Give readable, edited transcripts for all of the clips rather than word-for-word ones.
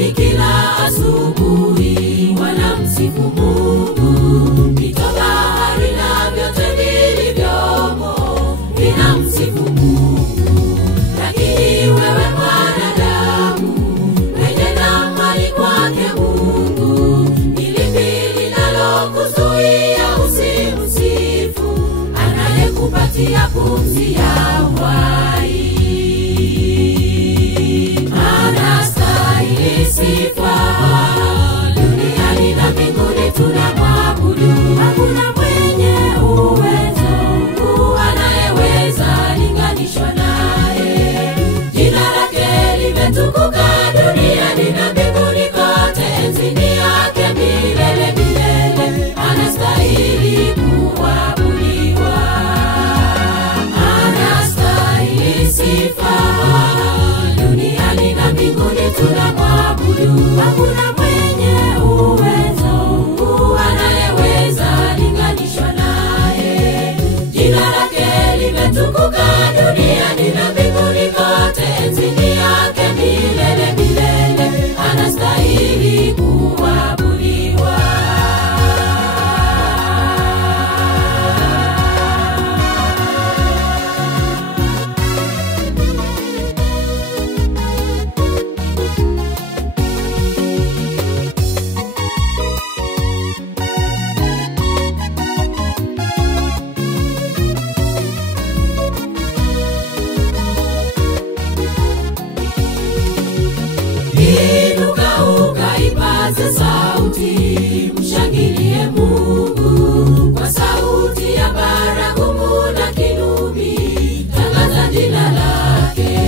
Duniani kila asubuhi wanamsifu Mungu. Mito, bahari na vyote vilivyomo vinamsifu Mungu. Lakini wewe mwanadamu, mwenye dhambi kwake Mungu, ni lipi linalokuzuia usimsifu anayekupatia pumzi ya uhai? Anastahili sifa, duniani na mbinguni tunamwabudu. Hakuna mwenye uwezo anayeweza linganishwa naye. Jina lake limetukuka duniani na mbinguni kote, enzini yake milele milele. Anastahili kuabudiwa. Anastahili sifa, duniani na mbinguni tunamwabudu. Hakuna mwenye uwezo anayeweza linganishwa naye. Jina lake limetukuka duniani na mbinguni kote, enzini yake milele milele. Anastahili kuabudiwa. Inuka ukaipaze sauti, mshangilie Mungu kwa sauti ya baragumu na kinubi. Tangaza jina lake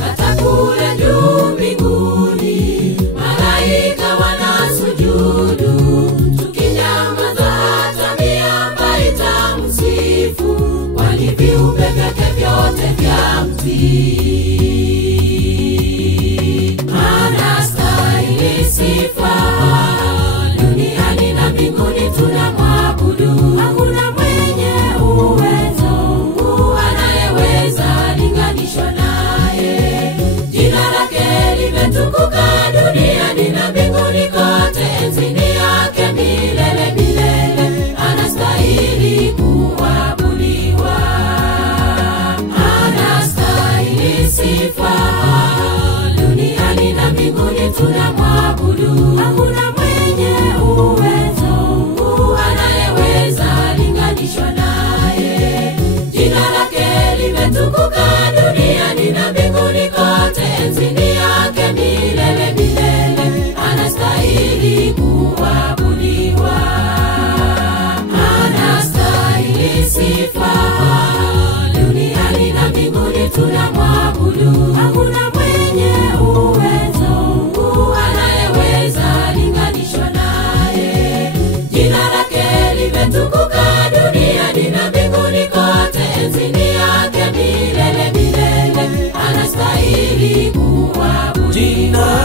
hata kule juu mbinguni, malaika wanasujudu. Tukinyamaza hata miamba itamsifu, kwani viumbe vyake vyote vyamtii. Anastahili sifa, duniani na mbinguni tunamwabudu. Hakuna mwenye uwezo anayeweza linganishwa naye. Jina lake limetukuka duniani na mbinguni kote, enzini yake milele milele. Anastahili kuabudiwa. Anastahili sifa, duniani na mbinguni tunamwabudu. Hakuna mwenye uwezo anayeweza linganishwa naye. Jina lake limetukuka duniani na mbinguni kote, enzini yake milele milele. Anastahili kuabudiwa. Anastahili sifa, duniani na mbinguni tunamwabudu. Hakuna mwenye uwezo anayeweza linganishwa naye. Jina lake limetukuka duniani na mbinguni kote, enzini yake milele milele. Anastahili kuabudiwa.